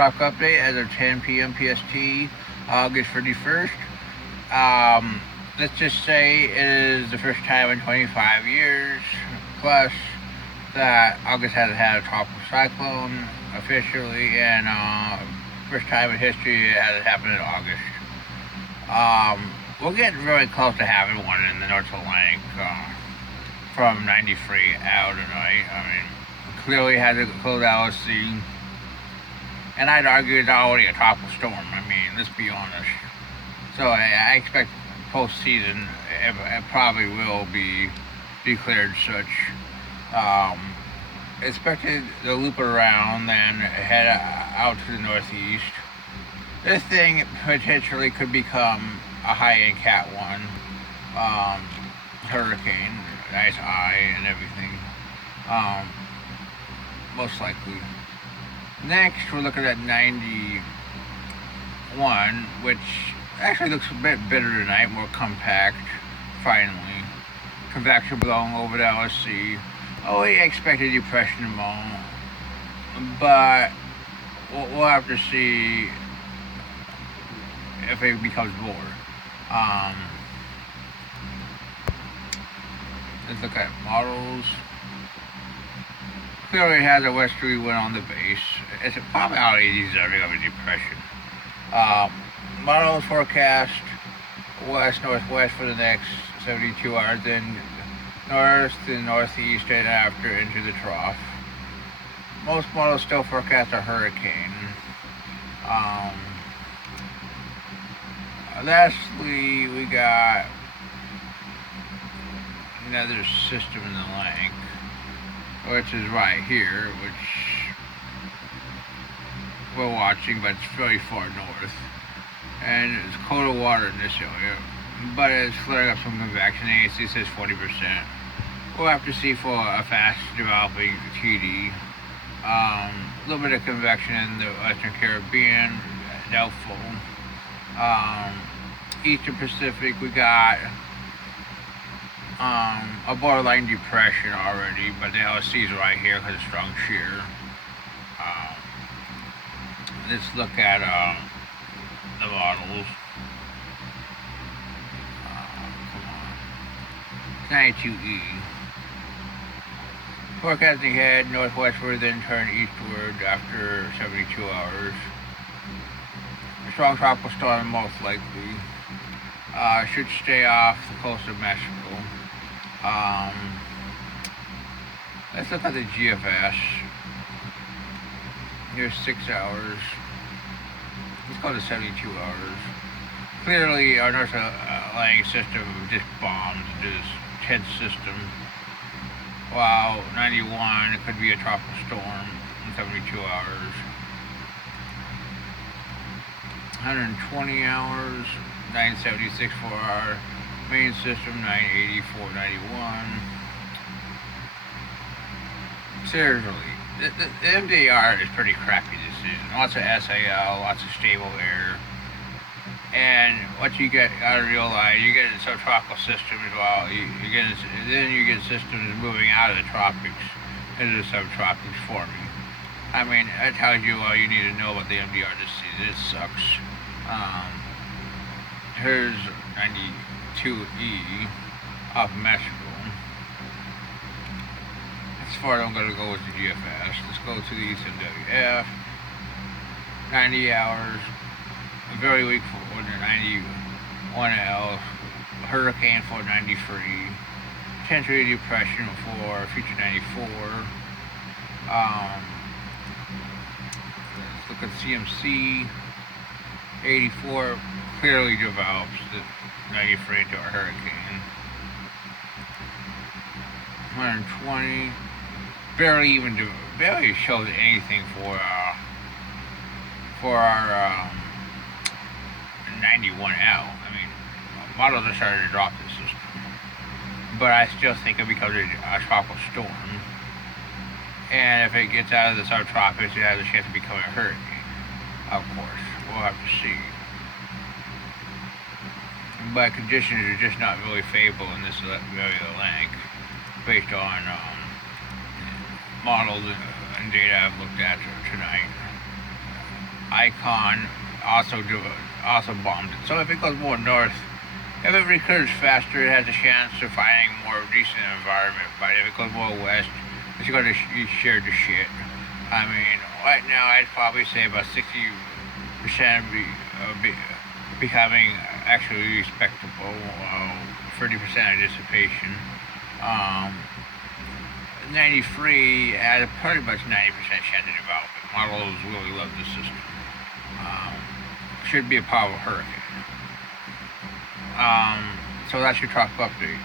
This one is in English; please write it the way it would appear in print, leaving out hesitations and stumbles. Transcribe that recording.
tropical update as of 10 p.m. PST, August 31st. Let's just say it is the first time in 25 years plus that August hasn't had a tropical cyclone officially, and first time in history it hasn't happened in August. We're getting really close to having one in the North Atlantic from 93 out tonight. I mean, clearly had to close LSC. And I'd argue it's already a tropical storm. I mean, let's be honest. So I expect postseason it probably will be declared such. Expected to loop around, then head out to the northeast. This thing potentially could become a high-end Cat 1 hurricane, nice eye and everything. Most likely. Next, we're looking at 91, which actually looks a bit better tonight, more compact, finally. Convection blowing over the LSC. Oh, we expect a depression tomorrow, but we'll have to see if it becomes more. Let's look at models. Clearly it has a westerly wind on the base. It's probably deserving of a depression. Models forecast west-northwest for the next 72 hours, then north to northeast and after into the trough. Most models still forecast a hurricane. Lastly, we got another system in the length, which is right here, which we're watching, but it's very far north. And it's colder water in this area, but it's flaring up some convection. AC says 40%. We'll have to see for a fast developing TD. A little bit of convection in the Western Caribbean, doubtful. Eastern Pacific, we got a borderline depression already, but the LSC is right here because it's strong shear. Let's look at the models. Come on. 92E. Forecasting head northwestward, then turn eastward after 72 hours. A strong tropical storm, most likely. Should stay off the coast of Mexico. Let's look at the GFS. Here's 6 hours. Let's go to 72 hours. Clearly, our North Atlantic system just bombed this tense system. Wow, 91, it could be a tropical storm in 72 hours. 120 hours, 976 for our main system, 980, 491. Seriously, the MDR is pretty crappy this season. Lots of SAL, lots of stable air. And what you gotta realize, you get a subtropical system as well. Then you get systems moving out of the tropics into the subtropics forming. I mean, that tells you all you need to know about the MDR this season. It sucks. Here's 92E off Mexico. As far as I'm going to go with the GFS, let's go to the ECMWF. 90 hours, very weak for the 91L, hurricane for 93, potentially depression for future 94. Let's look at CMC. 84 clearly develops the 93 into a hurricane. 120 barely shows anything for our 91L. I mean, models are starting to drop this system, but I still think it becomes a tropical storm. And if it gets out of the subtropics, it has a chance to become a hurricane. Of course, we'll have to see. But conditions are just not really favorable in this area of the Atlantic, based on models and data I've looked at tonight. Icon also bombed it. So if it goes more north, if it recurs faster, it has a chance of finding more decent environment. But if it goes more west, it's going to share the shit. I mean, right now I'd probably say about 60% becoming actually respectable, 30% of dissipation. Um, 93 had a pretty much 90% chance of development. Models really love the system. Um, should be a powerful hurricane. So that's your top update.